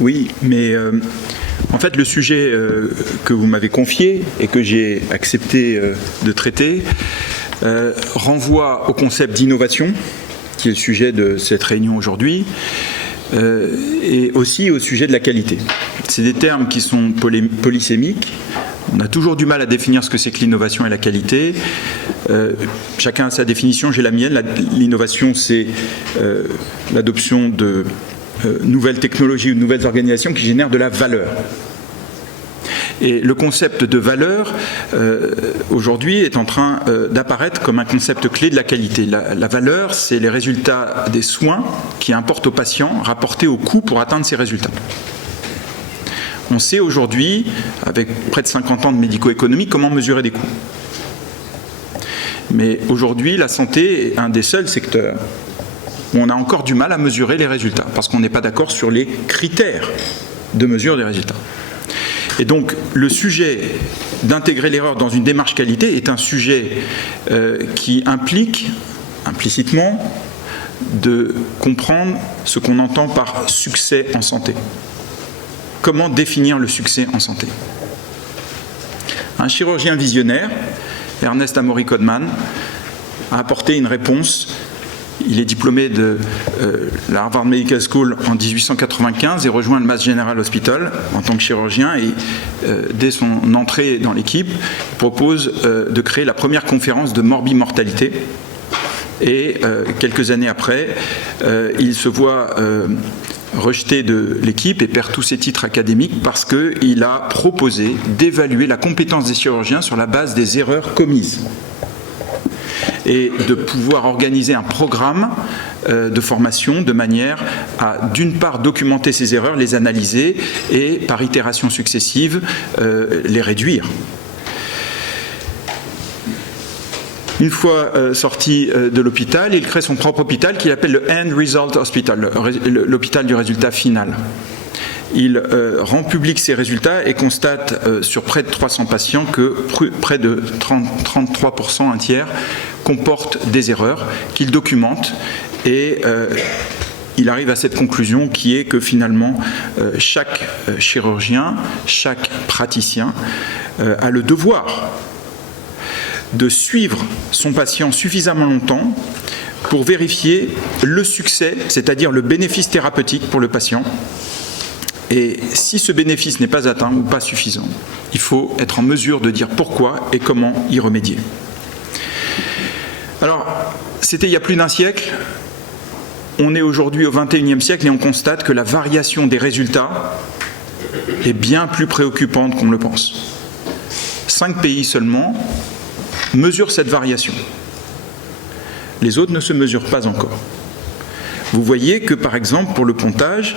Oui, mais en fait, le sujet que vous m'avez confié et que j'ai accepté de traiter renvoie au concept d'innovation, qui est le sujet de cette réunion aujourd'hui, et aussi au sujet de la qualité. C'est des termes qui sont polysémiques. On a toujours du mal à définir ce que c'est que l'innovation et la qualité. Chacun a sa définition, j'ai la mienne. L'innovation, c'est l'adoption de nouvelles technologies ou de nouvelles organisations qui génèrent de la valeur. Et le concept de valeur, aujourd'hui, est en train d'apparaître comme un concept clé de la qualité. La valeur, c'est les résultats des soins qui importent aux patients rapportés au coût pour atteindre ces résultats. On sait aujourd'hui, avec près de 50 ans de médico-économie, comment mesurer des coûts. Mais aujourd'hui, la santé est un des seuls secteurs où on a encore du mal à mesurer les résultats, parce qu'on n'est pas d'accord sur les critères de mesure des résultats. Et donc, le sujet d'intégrer l'erreur dans une démarche qualité est un sujet qui implique, implicitement, de comprendre ce qu'on entend par succès en santé. Comment définir le succès en santé? Un chirurgien visionnaire, Ernest Amory Codman, a apporté une réponse. Il est diplômé de la Harvard Medical School en 1895 et rejoint le Mass General Hospital en tant que chirurgien. Et dès son entrée dans l'équipe, il propose de créer la première conférence de morbimortalité. Et quelques années après, il se voit rejeté de l'équipe et perd tous ses titres académiques parce qu'il a proposé d'évaluer la compétence des chirurgiens sur la base des erreurs commises et de pouvoir organiser un programme de formation de manière à, d'une part, documenter ces erreurs, les analyser et, par itération successive, les réduire. Une fois sorti de l'hôpital, il crée son propre hôpital qu'il appelle le End Result Hospital, l'hôpital du résultat final. Il rend public ses résultats et constate sur près de 300 patients que près de 33%, un tiers, comportent des erreurs qu'il documente et il arrive à cette conclusion qui est que finalement chaque chirurgien, chaque praticien a le devoir de suivre son patient suffisamment longtemps pour vérifier le succès, c'est-à-dire le bénéfice thérapeutique pour le patient. Et si ce bénéfice n'est pas atteint ou pas suffisant, il faut être en mesure de dire pourquoi et comment y remédier. Alors, c'était il y a plus d'un siècle. On est aujourd'hui au XXIe siècle et on constate que la variation des résultats est bien plus préoccupante qu'on le pense. 5 pays seulement mesurent cette variation. Les autres ne se mesurent pas encore. Vous voyez que, par exemple, pour le pontage,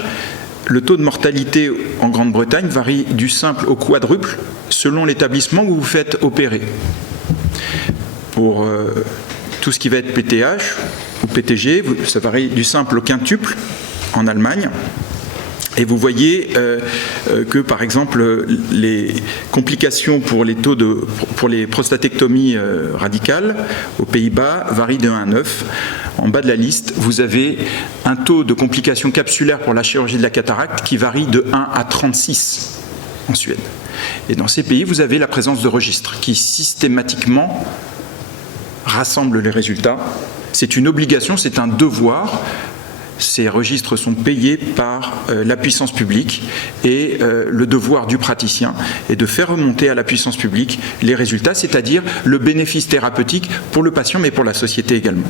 le taux de mortalité en Grande-Bretagne varie du simple au quadruple selon l'établissement où vous faites opérer. Pour tout ce qui va être PTH ou PTG, ça varie du simple au quintuple en Allemagne. Et vous voyez que, par exemple, les complications pour les prostatectomies radicales aux Pays-Bas varient de 1 à 9. En bas de la liste, vous avez un taux de complications capsulaires pour la chirurgie de la cataracte qui varie de 1 à 36 en Suède. Et dans ces pays, vous avez la présence de registres qui systématiquement rassemblent les résultats. C'est une obligation, c'est un devoir. Ces registres sont payés par la puissance publique et le devoir du praticien est de faire remonter à la puissance publique les résultats, c'est-à-dire le bénéfice thérapeutique pour le patient mais pour la société également.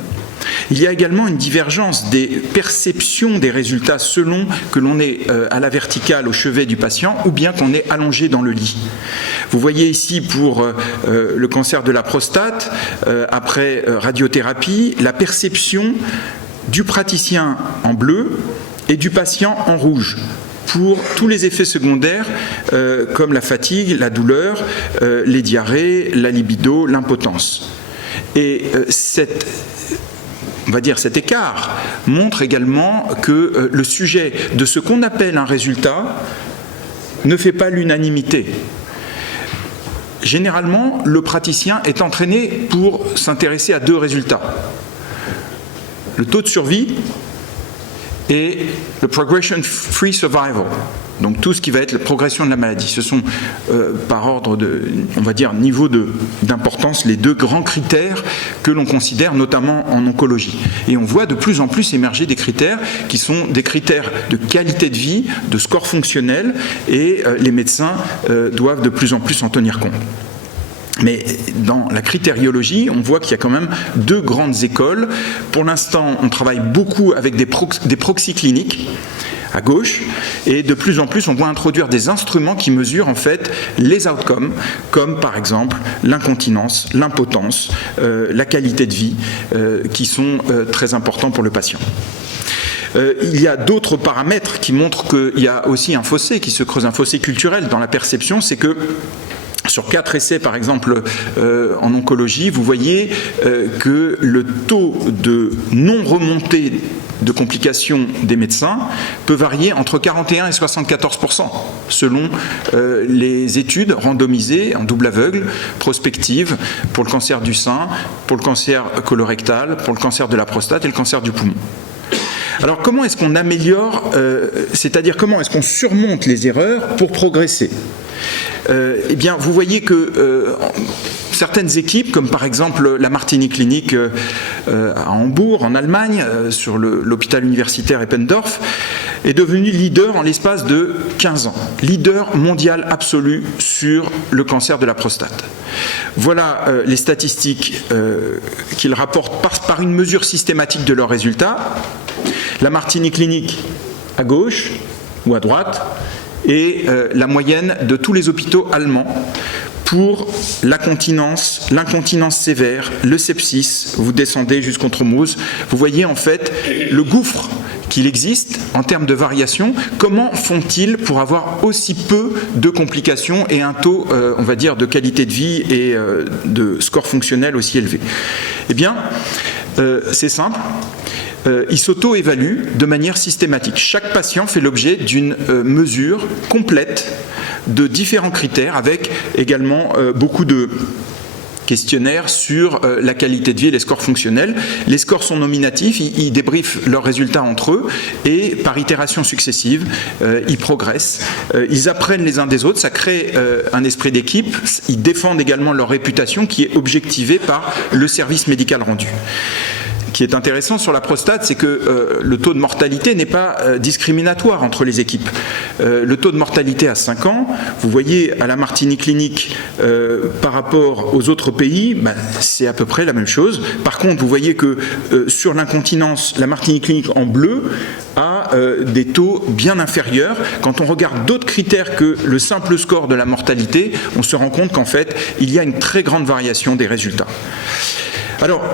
Il y a également une divergence des perceptions des résultats selon que l'on est à la verticale au chevet du patient ou bien qu'on est allongé dans le lit. Vous voyez ici pour le cancer de la prostate, après radiothérapie, la perception du praticien en bleu et du patient en rouge pour tous les effets secondaires comme la fatigue, la douleur, les diarrhées, la libido, l'impotence. Et cet écart montre également que le sujet de ce qu'on appelle un résultat ne fait pas l'unanimité. Généralement, le praticien est entraîné pour s'intéresser à 2 résultats. Le taux de survie et le Progression Free Survival. Donc tout ce qui va être la progression de la maladie. Ce sont, par ordre de, on va dire, niveau d'importance, les deux grands critères que l'on considère, notamment en oncologie. Et on voit de plus en plus émerger des critères qui sont des critères de qualité de vie, de score fonctionnel, et les médecins doivent de plus en plus en tenir compte. Mais dans la critériologie, on voit qu'il y a quand même deux grandes écoles. Pour l'instant, on travaille beaucoup avec des proxys cliniques, à gauche, et de plus en plus on voit introduire des instruments qui mesurent en fait les outcomes, comme par exemple l'incontinence, l'impotence, la qualité de vie, qui sont très importants pour le patient. Il y a d'autres paramètres qui montrent qu'il y a aussi un fossé, qui se creuse, un fossé culturel dans la perception, c'est que sur 4 essais, par exemple, en oncologie, vous voyez que le taux de non-remontée de complications des médecins peut varier entre 41 et 74% selon les études randomisées en double aveugle, prospectives, pour le cancer du sein, pour le cancer colorectal, pour le cancer de la prostate et le cancer du poumon. Alors comment est-ce qu'on améliore, c'est-à-dire comment est-ce qu'on surmonte les erreurs pour progresser ? Eh bien, vous voyez que certaines équipes, comme par exemple la Martini Clinic à Hambourg, en Allemagne, sur l'hôpital universitaire Eppendorf, est devenue leader en l'espace de 15 ans. Leader mondial absolu sur le cancer de la prostate. Voilà les statistiques qu'ils rapportent par une mesure systématique de leurs résultats. La Martini Clinic à gauche ou à droite, et la moyenne de tous les hôpitaux allemands pour l'incontinence sévère, le sepsis, vous descendez jusqu'en thrombose, vous voyez en fait le gouffre qu'il existe en termes de variation. Comment font-ils pour avoir aussi peu de complications et un taux, on va dire, de qualité de vie et de score fonctionnel aussi élevé? Eh bien, c'est simple. Il s'auto-évalue de manière systématique. Chaque patient fait l'objet d'une mesure complète de différents critères, avec également beaucoup de questionnaires sur la qualité de vie et les scores fonctionnels. Les scores sont nominatifs, ils débriefent leurs résultats entre eux et par itération successive, ils progressent, ils apprennent les uns des autres, ça crée un esprit d'équipe, ils défendent également leur réputation qui est objectivée par le service médical rendu. Ce qui est intéressant sur la prostate, c'est que le taux de mortalité n'est pas discriminatoire entre les équipes. Le taux de mortalité à 5 ans, vous voyez à la Martini Clinic par rapport aux autres pays, c'est à peu près la même chose. Par contre, vous voyez que sur l'incontinence, la Martini Clinic en bleu a des taux bien inférieurs. Quand on regarde d'autres critères que le simple score de la mortalité, on se rend compte qu'en fait, il y a une très grande variation des résultats. Alors,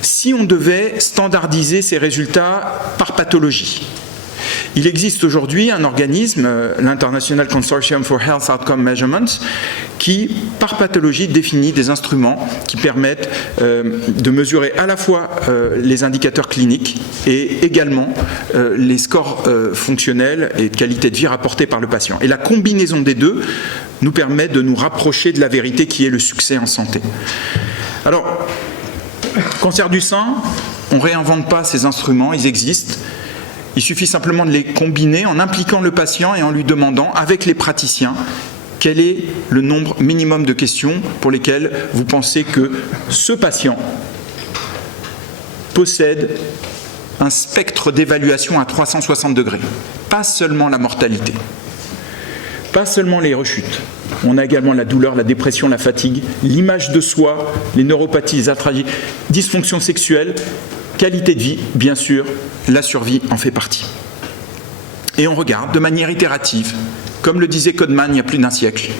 si on devait standardiser ces résultats par pathologie, il existe aujourd'hui un organisme, l'International Consortium for Health Outcome Measurements, qui, par pathologie, définit des instruments qui permettent de mesurer à la fois les indicateurs cliniques et également les scores fonctionnels et de qualité de vie rapportés par le patient. Et la combinaison des deux nous permet de nous rapprocher de la vérité qui est le succès en santé. Alors, cancer du sein, on ne réinvente pas ces instruments, ils existent. Il suffit simplement de les combiner en impliquant le patient et en lui demandant, avec les praticiens, quel est le nombre minimum de questions pour lesquelles vous pensez que ce patient possède un spectre d'évaluation à 360 degrés. Pas seulement la mortalité, pas seulement les rechutes. On a également la douleur, la dépression, la fatigue, l'image de soi, les neuropathies, les arthralgies, dysfonction sexuelle, qualité de vie, bien sûr, la survie en fait partie. Et on regarde de manière itérative, comme le disait Codman il y a plus d'un siècle,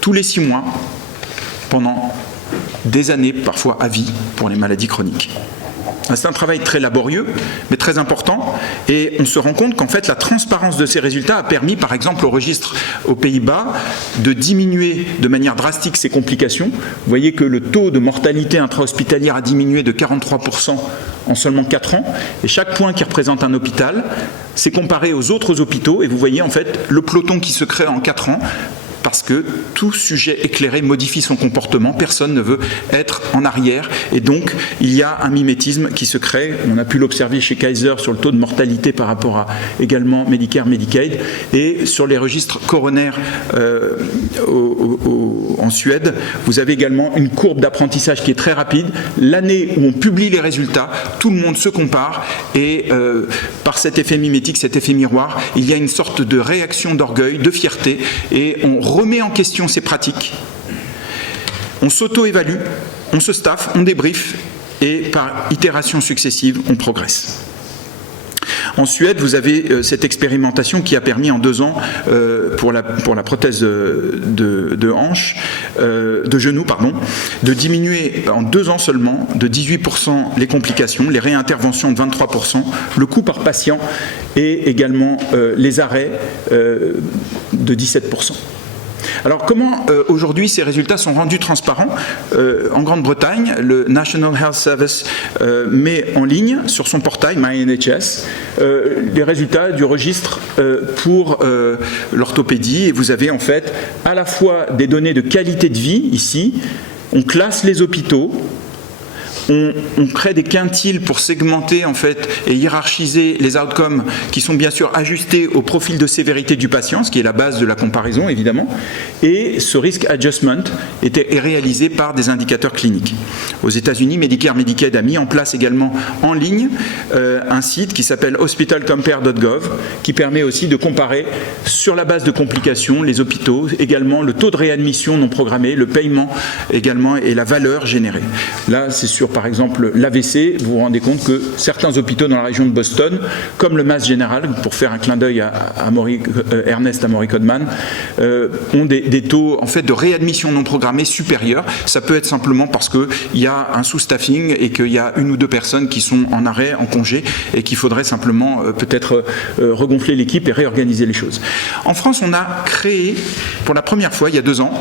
tous les 6 mois, pendant des années, parfois à vie, pour les maladies chroniques. C'est un travail très laborieux, mais très important, et on se rend compte qu'en fait la transparence de ces résultats a permis, par exemple au registre aux Pays-Bas, de diminuer de manière drastique ces complications. Vous voyez que le taux de mortalité intra-hospitalière a diminué de 43% en seulement 4 ans, et chaque point qui représente un hôpital, c'est comparé aux autres hôpitaux, et vous voyez en fait le peloton qui se crée en 4 ans, parce que tout sujet éclairé modifie son comportement, personne ne veut être en arrière, et donc il y a un mimétisme qui se crée. On a pu l'observer chez Kaiser sur le taux de mortalité par rapport à également Medicare, Medicaid, et sur les registres coronaires en Suède, vous avez également une courbe d'apprentissage qui est très rapide. L'année où on publie les résultats, tout le monde se compare, et par cet effet mimétique, cet effet miroir, il y a une sorte de réaction d'orgueil, de fierté, et on remet en question ces pratiques. On s'auto-évalue, on se staffe, on débriefe, et par itération successive, on progresse. En Suède, vous avez cette expérimentation qui a permis en 2 ans, pour la prothèse de hanche, de genou, pardon, de diminuer en 2 ans seulement de 18% les complications, les réinterventions de 23%, le coût par patient et également les arrêts de 17%. Alors comment aujourd'hui ces résultats sont rendus transparents? En Grande-Bretagne, le National Health Service met en ligne sur son portail MyNHS les résultats du registre pour l'orthopédie, et vous avez en fait à la fois des données de qualité de vie ici, on classe les hôpitaux, on crée des quintiles pour segmenter en fait et hiérarchiser les outcomes qui sont bien sûr ajustés au profil de sévérité du patient, ce qui est la base de la comparaison évidemment, et ce risk adjustment est réalisé par des indicateurs cliniques. Aux États-Unis, Medicare Medicaid a mis en place également en ligne un site qui s'appelle hospitalcompare.gov qui permet aussi de comparer sur la base de complications les hôpitaux, également le taux de réadmission non programmé, le paiement également et la valeur générée. Là, c'est sur par exemple l'AVC, vous vous rendez compte que certains hôpitaux dans la région de Boston, comme le Mass General, pour faire un clin d'œil à Ernest Amory Codman, ont des taux en fait de réadmission non programmée supérieurs. Ça peut être simplement parce qu'il y a un sous-staffing et qu'il y a 1 ou 2 personnes qui sont en arrêt, en congé, et qu'il faudrait simplement peut-être regonfler l'équipe et réorganiser les choses. En France, on a créé pour la première fois, il y a 2 ans,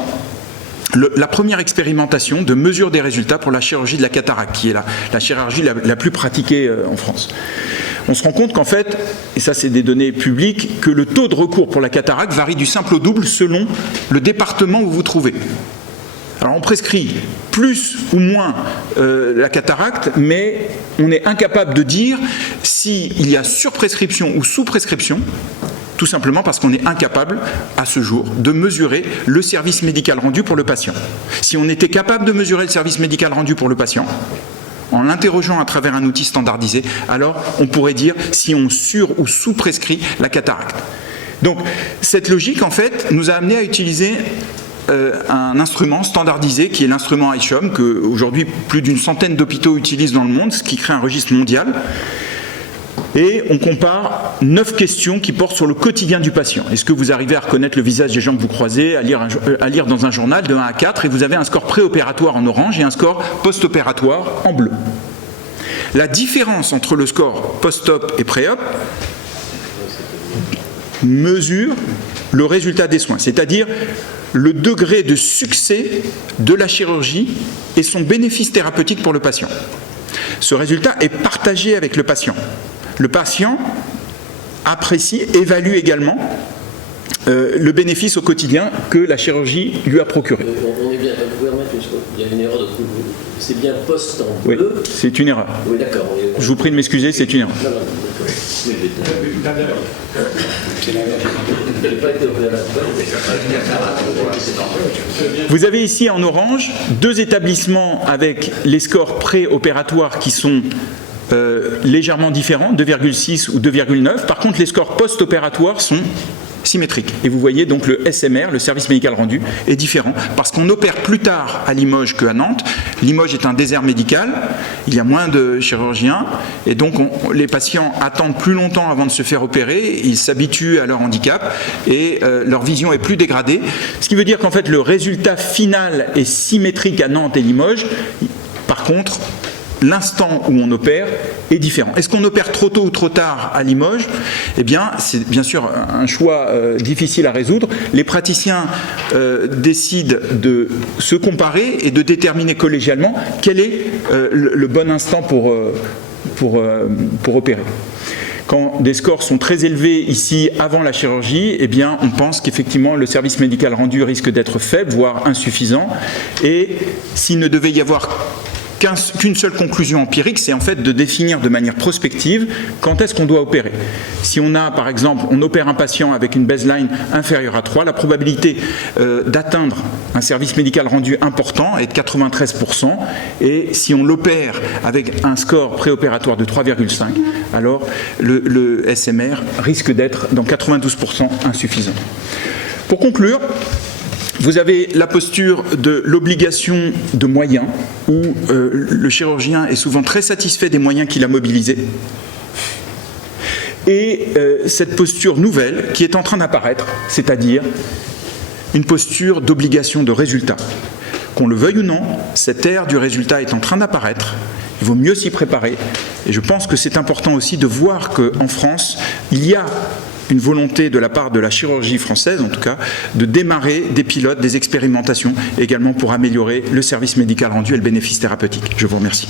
la première expérimentation de mesure des résultats pour la chirurgie de la cataracte, qui est la chirurgie la plus pratiquée en France. On se rend compte qu'en fait, et ça c'est des données publiques, que le taux de recours pour la cataracte varie du simple au double selon le département où vous vous trouvez. Alors on prescrit plus ou moins la cataracte, mais on est incapable de dire s'il y a surprescription ou sous-prescription, tout simplement parce qu'on est incapable, à ce jour, de mesurer le service médical rendu pour le patient. Si on était capable de mesurer le service médical rendu pour le patient, en l'interrogeant à travers un outil standardisé, alors on pourrait dire si on sur- ou sous-prescrit la cataracte. Donc, cette logique, en fait, nous a amené à utiliser un instrument standardisé qui est l'instrument iCHOM, qu'aujourd'hui plus d'une centaine d'hôpitaux utilisent dans le monde, ce qui crée un registre mondial. Et on compare 9 questions qui portent sur le quotidien du patient. Est-ce que vous arrivez à reconnaître le visage des gens que vous croisez, à lire dans un journal de 1 à 4, et vous avez un score préopératoire en orange et un score post-opératoire en bleu. La différence entre le score post-op et pré-op mesure le résultat des soins, c'est-à-dire le degré de succès de la chirurgie et son bénéfice thérapeutique pour le patient. Ce résultat est partagé avec le patient. Le patient apprécie, évalue également le bénéfice au quotidien que la chirurgie lui a procuré. On est bien, vous pouvez remettre il y a une erreur de truc. C'est bien poste en bleu. Oui, c'est une erreur. Oui, d'accord. Je vous prie de m'excuser, c'est une erreur. Non, d'accord. Vous avez ici en orange 2 établissements avec les scores préopératoires qui sont légèrement différents, 2,6 ou 2,9. Par contre, les scores post-opératoires sont symétriques. Et vous voyez donc le SMR, le service médical rendu, est différent parce qu'on opère plus tard à Limoges qu'à Nantes. Limoges est un désert médical, il y a moins de chirurgiens et donc les patients attendent plus longtemps avant de se faire opérer, ils s'habituent à leur handicap et leur vision est plus dégradée. Ce qui veut dire qu'en fait le résultat final est symétrique à Nantes et Limoges. Par contre, l'instant où on opère est différent. Est-ce qu'on opère trop tôt ou trop tard à Limoges? Eh bien, c'est bien sûr un choix difficile à résoudre. Les praticiens décident de se comparer et de déterminer collégialement quel est le bon instant pour opérer. Quand des scores sont très élevés ici avant la chirurgie, eh bien, on pense qu'effectivement le service médical rendu risque d'être faible, voire insuffisant. Et s'il ne devait y avoir qu'une seule conclusion empirique, c'est en fait de définir de manière prospective quand est-ce qu'on doit opérer. Si on a, par exemple, on opère un patient avec une baseline inférieure à 3, la probabilité d'atteindre un service médical rendu important est de 93%, et si on l'opère avec un score préopératoire de 3,5, alors le SMR risque d'être dans 92% insuffisant. Pour conclure, vous avez la posture de l'obligation de moyens, où le chirurgien est souvent très satisfait des moyens qu'il a mobilisés. Et cette posture nouvelle qui est en train d'apparaître, c'est-à-dire une posture d'obligation de résultat. Qu'on le veuille ou non, cette ère du résultat est en train d'apparaître. Il vaut mieux s'y préparer. Et je pense que c'est important aussi de voir qu'en France, il y a une volonté de la part de la chirurgie française, en tout cas, de démarrer des pilotes, des expérimentations, également pour améliorer le service médical rendu et le bénéfice thérapeutique. Je vous remercie.